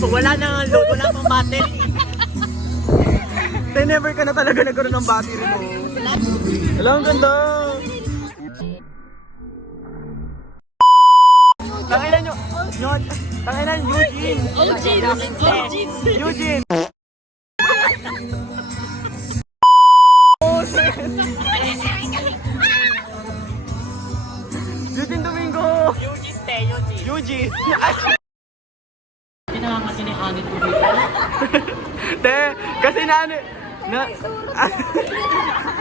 Wala na load, wala pang battery. Never ka na talaga nagkaroon ng battery mo. Hello, ang ganda! Tanginan nyo! Tanginan, Eugene! Eugene! Oh, shit! Eugene Domingo! Eugene! Ginawa kasi ni Anit ko dito. Te, kasi na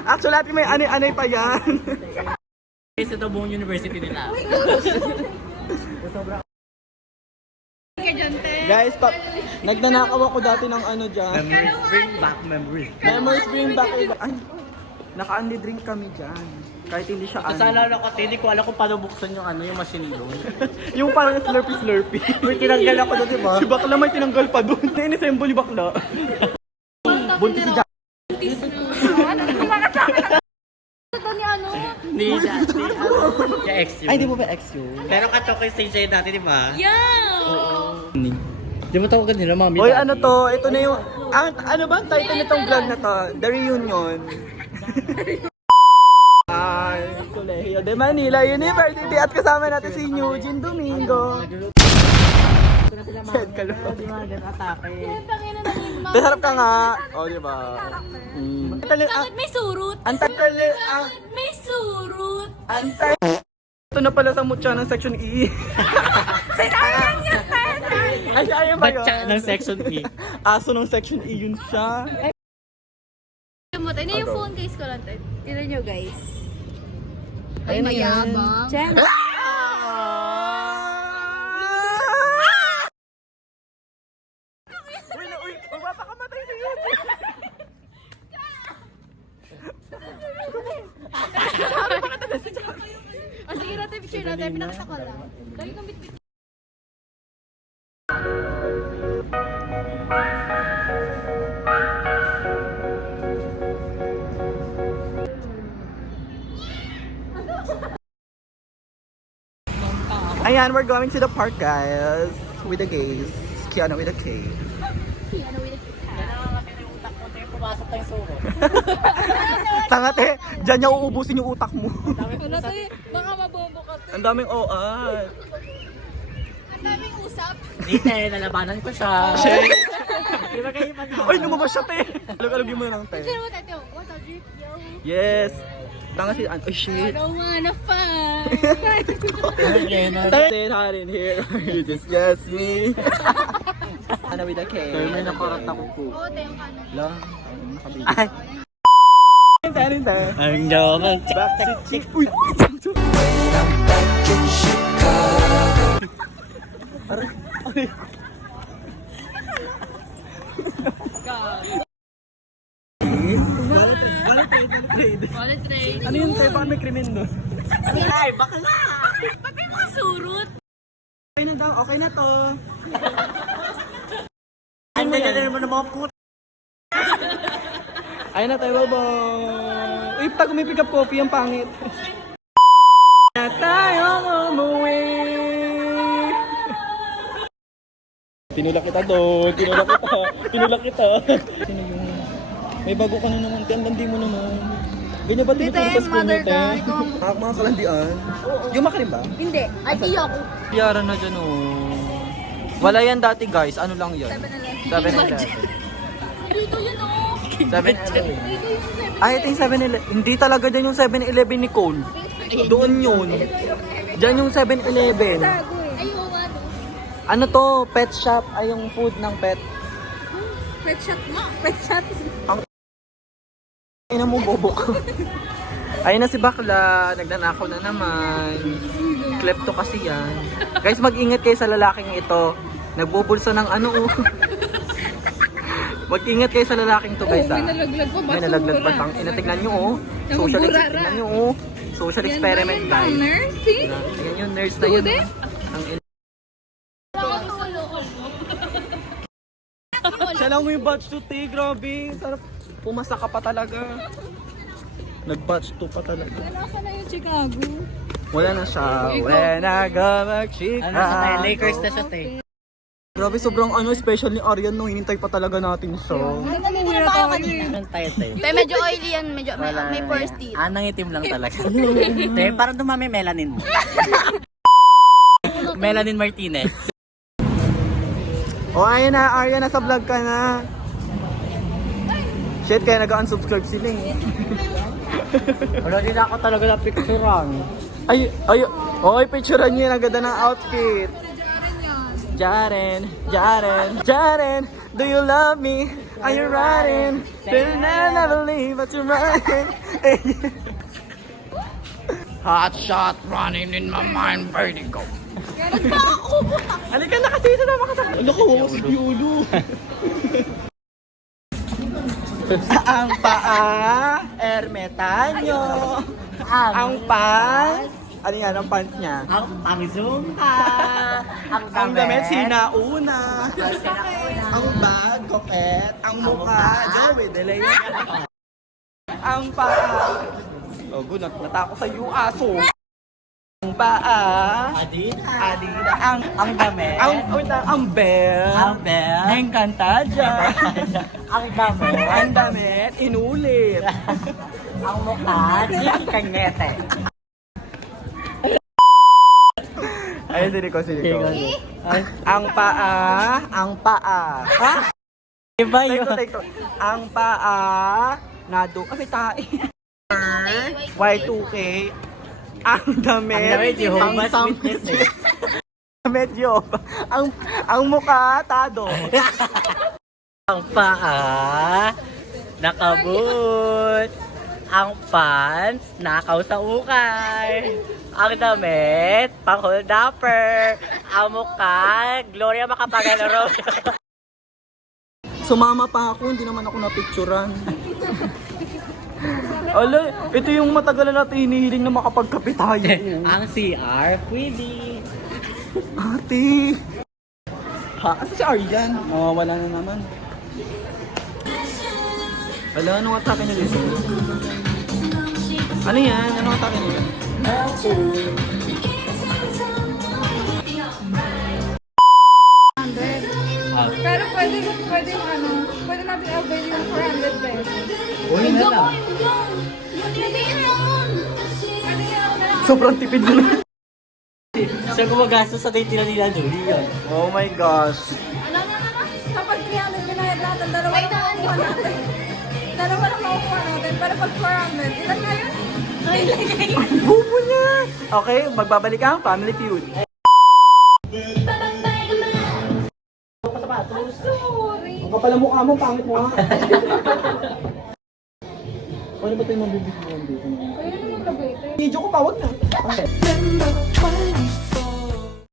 actually, natin may anay pa yan. Sa buong university nila. Guys, nagnanakaw ako dati ng ano dyan. Memories, bring back memories. Memories bring back. Ay, naka-only drink kami dyan. Kahit hindi siya ano. Kasala ko kasi, hindi ko alam kung paano buksan yung ano, yung machine doon. Yung parang slurpy. May tinanggal ako doon, di ba? Si bakla may tinanggal pa doon. Inisembol yung bakla. Buntis si Jack. Ito ni ano? Ni ex yun. Ay, di mo ba ex yun? Pero katok yung stage natin, di ba? Yeah! Di mo tawagan nila, mami? Hoy, ano to? Ito na yung... ano ba ang title nitong vlog na to? The Reunion. Ay, Colegio de Manila University at kasama natin si Eugene Domingo. Sad ka lang. Di ba, ganun atake. Tangina na yung mga... Harap ka nga. O, di ba? Bakit may surut? Antay. May surut! Ito na pala sa mutya ng section E. Sinayang yan, Ay, ayun ba yun? Batcha ng section E. Aso ng section E yun siya. Ito yung phone case ko lang. Tira nyo guys. Ayun na yan. Diyan. Uy, magpapakamatay si Eugene. O sige natin, picture natin. Pinakita ko lang. Dali kong bit-bit. Ayan, we're going to the park, guys. With the gays. Kiana with a K. Ano with it? Pumasok tayong suro. Tangate, dyan niya uubusin yung utak mo. Ano to eh? Baka mabobo ka to. Ang daming OR. Ang daming usap. Dite, nalabanan ko siya. Shit. Di ba kayo pa Ay, lumabas siya, te. Alog-alogin mo na lang, te. Picture mo tayo. What a drip, yo. Yes. Tanga si Ay, shit. I don't wanna fight. Say not in here. You disgust me. Ano with a K? May nakarat ako po. Oo, tayo ka na. Lang. Ay. Tarin tayo. Ang jawaban. Backseat. Uy. Wallet tray. Ano yun, te? Baka may krimen doon? Ay, bakla! Ba't may mga surut? Okay na daw. Okay na to. Ang ganda naman ng mga puto. Ayun na tayo, bye-bye. Uy, pag may pick up coffee, ang pangit. Na tayong umuwi. Tinulak kita doon. Tinulak kita. Sino yung... May bago ka na naman. Tiyan, mo naman. Ganyan ba tinutulog sa spoon mo, te? Mga kalandian? Yung makalim ba? Hindi. Ay, iyo ako. Yara na dyan, oh. Wala yan dati, guys. Ano lang yan? 7-Eleven. Dito yun oh. 7-Eleven. Dito yung 7. Ay, ito yung 7-Eleven. Hindi talaga dyan yung 7-Eleven ni Cole. Doon yun. Dyan yung 7-Eleven. Ay, oo nga no. Ano to? Pet shop. Ay, yung food ng pet. Pet shop mo. Pet shop. Ay na mo, bobo ko. Ayun na si Bakla. Nagnanakaw na naman. Klepto kasi yan. Guys, mag-ingat kayo sa lalaking ito. Nagbubulsa ng ano, oh. Mag-ingat kayo sa lalaking to, guys, May nalaglag pa. May nalaglag pa. Tingnan nyo, oh. Social experiment nyo, oh. Social experiment, guys. Nursing? Tingnan nyo, nurse na yun. Ang siya lang mo yung batch 2, te. Grabe. Sarap. Pumasa ka pa talaga. Nag-batch 2 pa talaga. Nasa na yung Chicago? Wala na siya. When I go back, Ano sa tayo? Lakers na siya, te. Grabe, sobrang special ni Arian, no? Hinintay pa talaga natin siya. Tay, medyo oily yan. Medyo may pores dito. Nangitim lang talaga. Te, parang dumami melanin mo. Melanin Martinez. Oh, ayun na, Arian, nasa vlog ka na. Shit, kaya nag-unsubscribe sila eh. Wala din ako talaga na picturean. Ay, picturean niyo, ang ganda ng outfit. Jaren, do you love me? Are you riding? Didn't I believe that you're riding? Hot shot running in my mind, vertigo. Halika na kasi, sama ka sa... Ano ko, si Piolo. Ang paa, ermetanyo. Ang pants, ano yan, ang pants niya? Ang zumba. Ang damit, sinauna. Ang bag, coquette. Ang mukha, Joey De Leon. Ang paa. Oh, good, natako sa iyo, aso. Ang paa. Adidas. Ang damit. Ang bell. Ang bell. Encantadia. Ang damit. Ang damit, inulit. Ang mukha, Chichi Cañete. Ayun, sili ko. Ang paa. Ha? Iba yun. Take to. Ang paa. May tae. Y2K. Ang damit. Jehovah's Witnesses. Medyo. Ang mukha, tado. Ang paa, nakabut. Ang pants, nakaw sa ukay. Ang damit, pang hold upper. Ang mukha, Gloria Macapagal. Sumama pa ako, hindi naman ako napicturan. Ala, ito yung matagal na natin hinihiling na makapagkape tayo. Ang CR, Queenie. Ate! Ha? Asa si Aryan? Oh, wala na naman. Wala, anong atake nila ito? Ano yan? Anong atake nila? Pero pwede natin avail yung 400 pesos. Uy, na lang. Sobrang tipid nila. Siya gumagastos sa date nila Julie yun. Oh my gosh. Kapag 300 binayad natin, dalawa lang makukuha natin. Dalawa lang makukuha natin. Pero pag 400, ilan nga yun? Bubo niya! Okay, magbabalik ang Family Feud. Sorry. Ang kapal ang mukha mo, pangit mo nga. Paano ba tayo mabibigyan dito? Ayun naman kabait. Video ko pa, wag na.